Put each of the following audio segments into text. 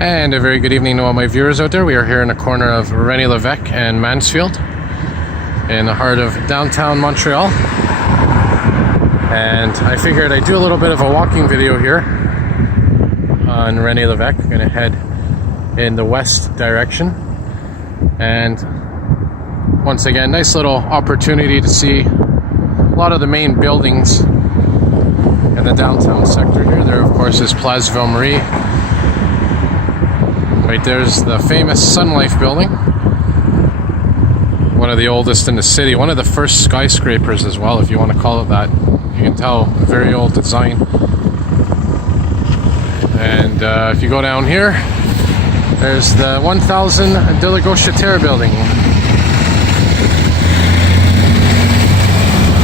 And a very good evening to all my viewers out there. We are here in the corner of Rennie-Levesque and Mansfield in the heart of downtown Montreal. And I figured I'd do a little bit of a walking video here on Rennie-Levesque. I'm going to head in the west direction. And once again, nice little opportunity to see a lot of the main buildings in the downtown sector here. There, of course, is Place Ville Marie. Right there's the famous Sun Life building, one of the oldest in the city, one of the first skyscrapers as well, if you want to call it that. You can tell, very old design. And if you go down here, there's the 1000 de la Gauchetière building.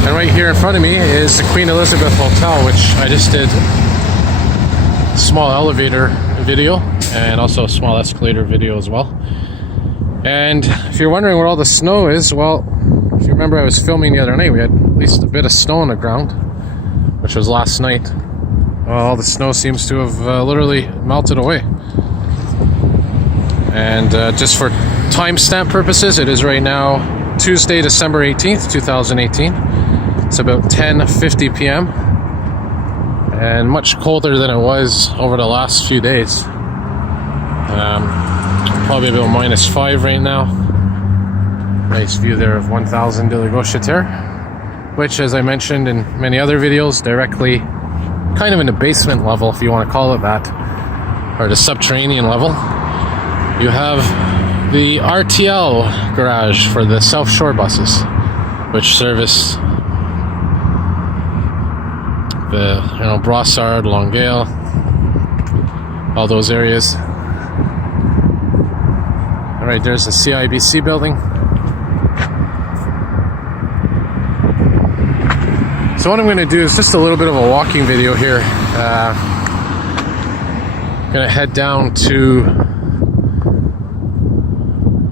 And right here in front of me is the Queen Elizabeth Hotel, which I just did a small elevator video and also a small escalator video as well. And if you're wondering where all the snow is, well, if you remember, I was filming the other night. We had at least a bit of snow on the ground, which was last night. Well, all the snow seems to have literally melted away. And just for timestamp purposes, it is right now Tuesday, December 18th, 2018. It's about 10:50 p.m. and much colder than it was over the last few days. Probably about -5 right now. Nice view there of 1000 de la Gauchetière, which, as I mentioned in many other videos, directly kind of in the basement level, if you want to call it that, or the subterranean level, you have the RTL garage for the South Shore buses, which service the Brossard, Longueuil, all those areas. All right, there's the CIBC building. So what I'm going to do is just a little bit of a walking video here. I'm going to head down to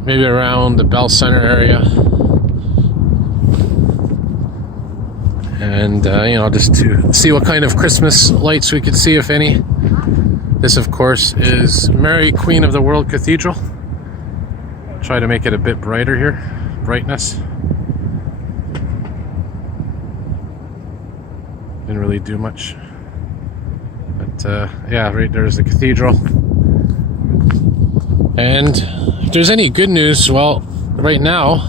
maybe around the Bell Center area. And just to see what kind of Christmas lights we could see, if any. This, of course, is Mary, Queen of the World Cathedral. Try to make it a bit brighter here, brightness. Didn't really do much, but yeah, right there's the cathedral. And if there's any good news, well, right now,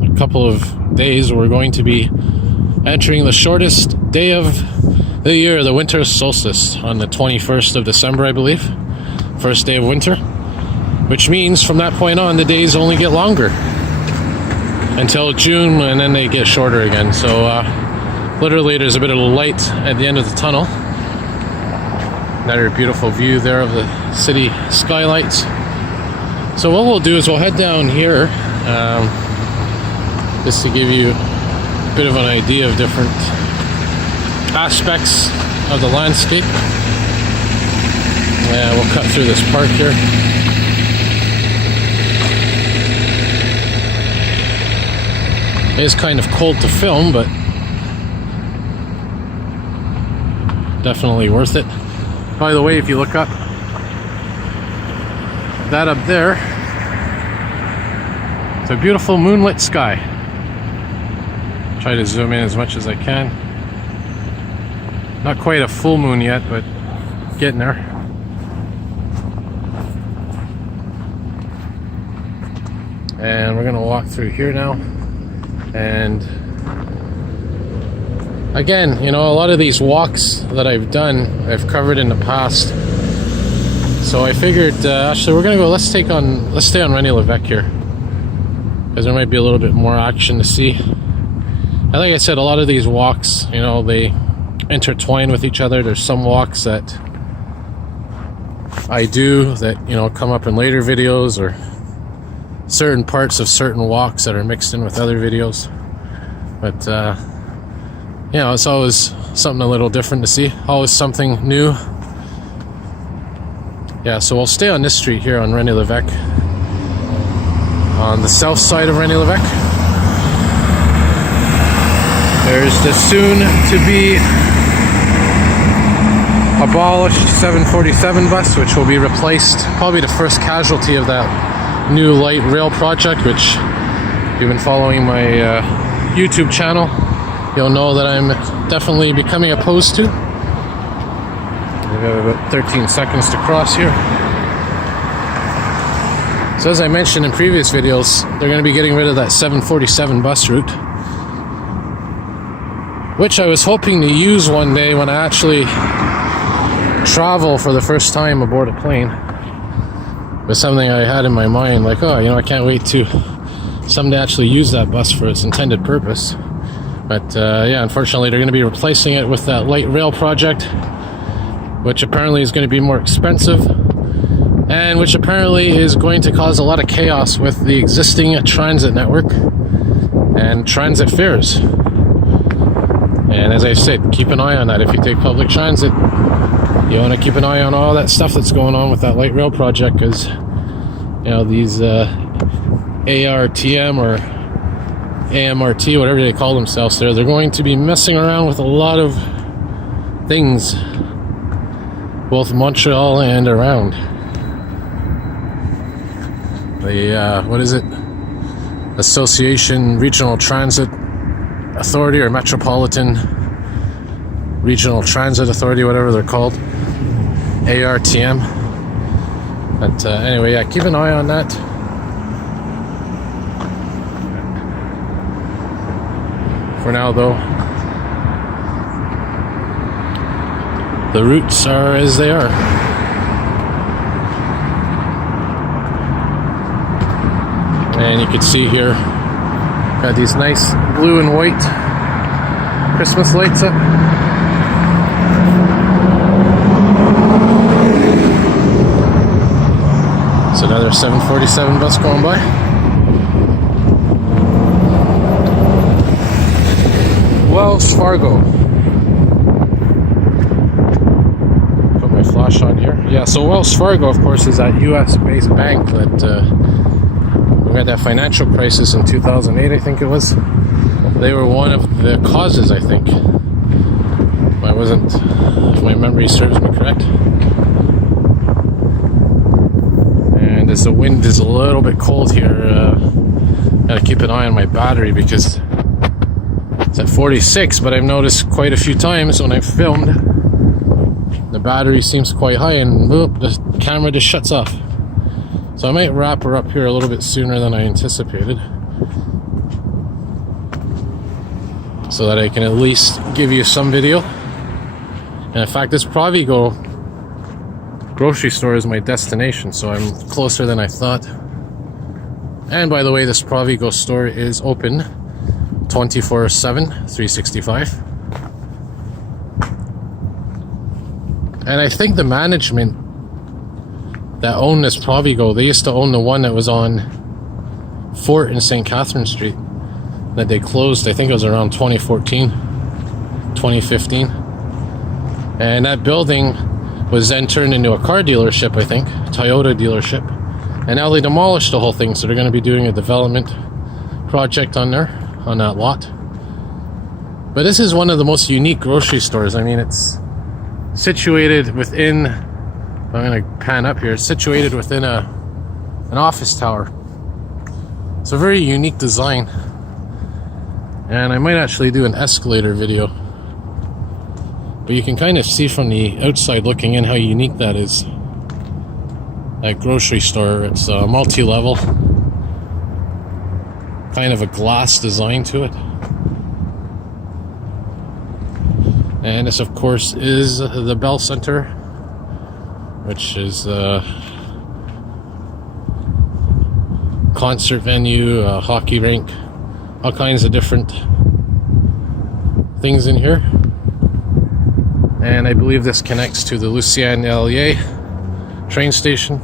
a couple of days, we're going to be entering the shortest day of the year, the winter solstice, on the 21st of December, I believe. First day of winter, which means from that point on, the days only get longer until June, and then they get shorter again. So literally there's a bit of light at the end of the tunnel. Another beautiful view there of the city skylights. So what we'll do is we'll head down here, just to give you a bit of an idea of different aspects of the landscape. Yeah, we'll cut through this park here. It is kind of cold to film, but definitely worth it. By the way, if you look up, that up there, it's a beautiful moonlit sky. Try to zoom in as much as I can. Not quite a full moon yet, but getting there. And we're gonna walk through here now. And again, a lot of these walks that I've done, I've covered in the past. So I figured, actually, we're gonna go. Let's stay on Rennie-Levesque here, because there might be a little bit more action to see. And like I said, a lot of these walks, they intertwine with each other. There's some walks that I do that come up in later videos, or certain parts of certain walks that are mixed in with other videos. But it's always something a little different to see, always something new. Yeah, so we'll stay on this street here on Rennie-Levesque, on the south side of Rennie-Levesque. There's the soon to be abolished 747 bus, which will be replaced, probably the first casualty of that new light rail project, which if you've been following my YouTube channel, you'll know that I'm definitely becoming opposed to. We've got about 13 seconds to cross here. So as I mentioned in previous videos, they're going to be getting rid of that 747 bus route, which I was hoping to use one day when I actually travel for the first time aboard a plane. It was something I had in my mind, like, oh, you know, I can't wait to someday actually use that bus for its intended purpose. But yeah, unfortunately they're going to be replacing it with that light rail project, which apparently is going to be more expensive, and which apparently is going to cause a lot of chaos with the existing transit network and transit fares. And as I said, keep an eye on that. If you take public transit, you want to keep an eye on all that stuff that's going on with that light rail project, because you know, these ARTM or AMRT, whatever they call themselves there, they're going to be messing around with a lot of things, both Montreal and around. The what is it? Association Regional Transit Authority, or Metropolitan Regional Transit Authority, whatever they're called, ARTM. But anyway, yeah, keep an eye on that. For now, though, the routes are as they are. And you can see here, got these nice blue and white Christmas lights up. So another 747 bus going by. Wells Fargo. Put my flash on here. Yeah, so Wells Fargo, of course, is that US-based bank that we had that financial crisis in 2008, I think it was. They were one of the causes, I think. If my memory serves me correct. And as the wind is a little bit cold here, gotta keep an eye on my battery because it's at 46, but I've noticed quite a few times when I've filmed, the battery seems quite high and whoop, the camera just shuts off. So I might wrap her up here a little bit sooner than I anticipated, so that I can at least give you some video. And in fact, this Provigo grocery store is my destination, so I'm closer than I thought. And by the way, this Provigo store is open 24/7, 365. And I think the management that owned this Provigo, they used to own the one that was on Fort and St. Catherine Street that they closed, I think it was around 2014, 2015. And that building was then turned into a car dealership, I think, Toyota dealership. And now they demolished the whole thing, so they're going to be doing a development project on there, on that lot. But this is one of the most unique grocery stores. I mean, it's situated within, I'm going to pan up here, it's situated within an office tower. It's a very unique design. And I might actually do an escalator video. But you can kind of see from the outside looking in how unique that is. That grocery store, it's multi-level. Kind of a glass design to it. And this, of course, is the Bell Center, which is a concert venue, a hockey rink, all kinds of different things in here. And I believe this connects to the Lucien Lelier train station,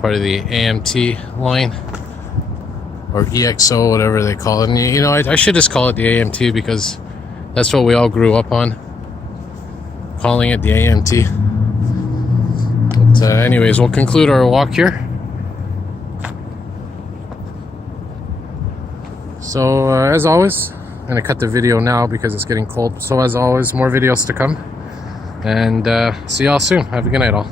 part of the AMT line, or EXO, whatever they call it. And you know, I should just call it the AMT because that's what we all grew up on, calling it the AMT. But anyways, we'll conclude our walk here. So as always, I'm gonna cut the video now because it's getting cold. So as always, more videos to come. And see y'all soon. Have a good night all.